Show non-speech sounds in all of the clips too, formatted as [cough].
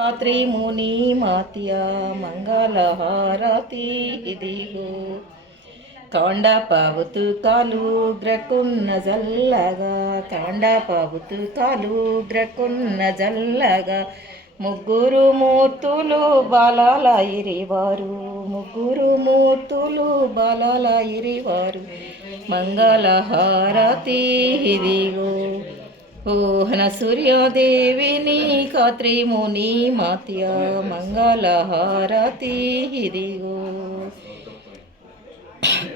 కాత్రి ముని మాత్య మంగళహారతి ఇదిగో కాండ పావుతు కాలు గ్రకున్న జల్లగా కాండ పావుతు కాలు గ్రకున్న జల్లగా. ముగ్గురు మూర్తులు బాలాల ఇరివారు ముగ్గురు మూర్తులు బాలాల ఇరివారు. మంగళహారతి ఇదిగో. ఓహన సూర్యదేవిని కాత్రి ముని మాత్య మంగళహారతి. ఇదిగో.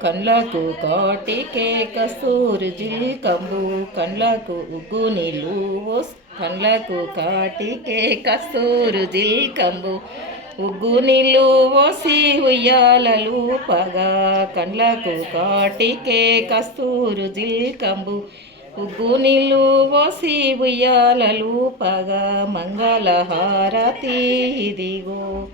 కండ్లకు కాటికే కస్తూరి కంబు. కండ్లకు ఉగ్గు నీళ్ళు ఓస్- కండ్లకు కాటికే కస్తూరు జిల్కంబు ఉగ్గు నీళ్ళు ఓసి ఉయ్యాలలు పగా. కండ్లకు కాటికే కస్తూరు జిల్కంబు ఉగ్గు నీళ్ళు పోసి ఉయ్యాలలు పగ మంగళహారతి ఇదిగో.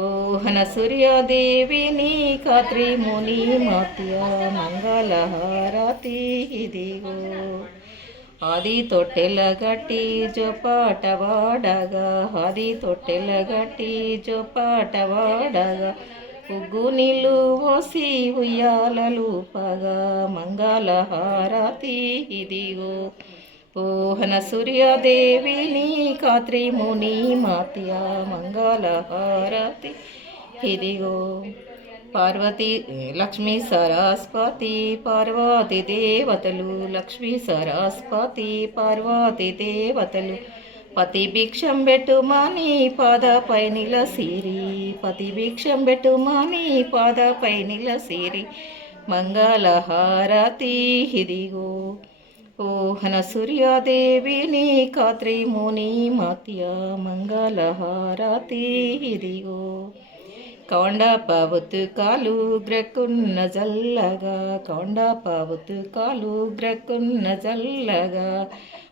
ఓహన సూర్యదేవిని కాత్రి ముని మత్య మంగళహారతి ఇదిగో. ఆది తొట్టెల గట్టి జోపాట వాడగా ఆది తొట్టెల గట్టి జోపాట వాడగా ఉగ్గు నీళ్ళు పోసి ఉయ్యాలలు పగా మంగళహారతి ఇదిగో. ఓహన సూర్యదేవిని కాత్రి ముని మాత్య మంగళహారతి ఇదిగో. పార్వతి లక్ష్మీ సరస్వతి పార్వతి దేవతలు లక్ష్మీ సరస్వతి పార్వతి దేవతలు పతి భిక్షం పెట్టుమని పాదపై నిలసిరి. పతి భిక్షం పెట్టుమని పాదపై నిలసిరి. మంగళహారతి ఇదిగో. ఓహన సూర్యదేవిని కాత్రి ముని మాత్య. మంగళహారతి ఇదిగో. కౌండ కాలు గ్రక్కున్న జల్లగా కౌండ కాలు గ్రక్కున్న జల్లగా.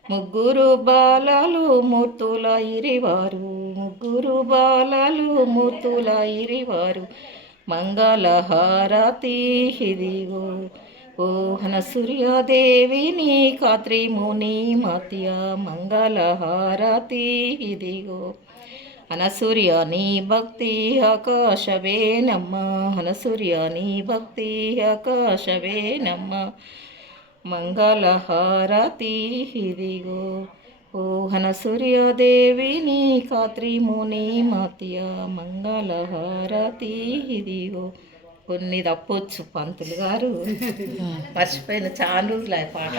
ముగ్గురు బాలలు మూర్తుల ఇరివారు ముగ్గురు బాలలు మూర్తుల ఇరివారు. మంగళహారతి ఇదిగో ఓహన సూర్యదేవిని కాత్రి ముని మత్య మంగళహారతి ఇదిగో. అనసూర్యాని భక్తి ఆకాశవే నమ్మ అనసూర్యాని భక్తి ఆకాశవే నమ్మ మంగళహారతి ఇదిగో. ఓహన సూర్యదేవిని కాత్రి ముని మత్య మంగళహారతి ఇదిగో. కొన్ని తప్పొచ్చు పంతులు గారు. [laughs] మర్చిపోయిన చాలా రోజులు పాట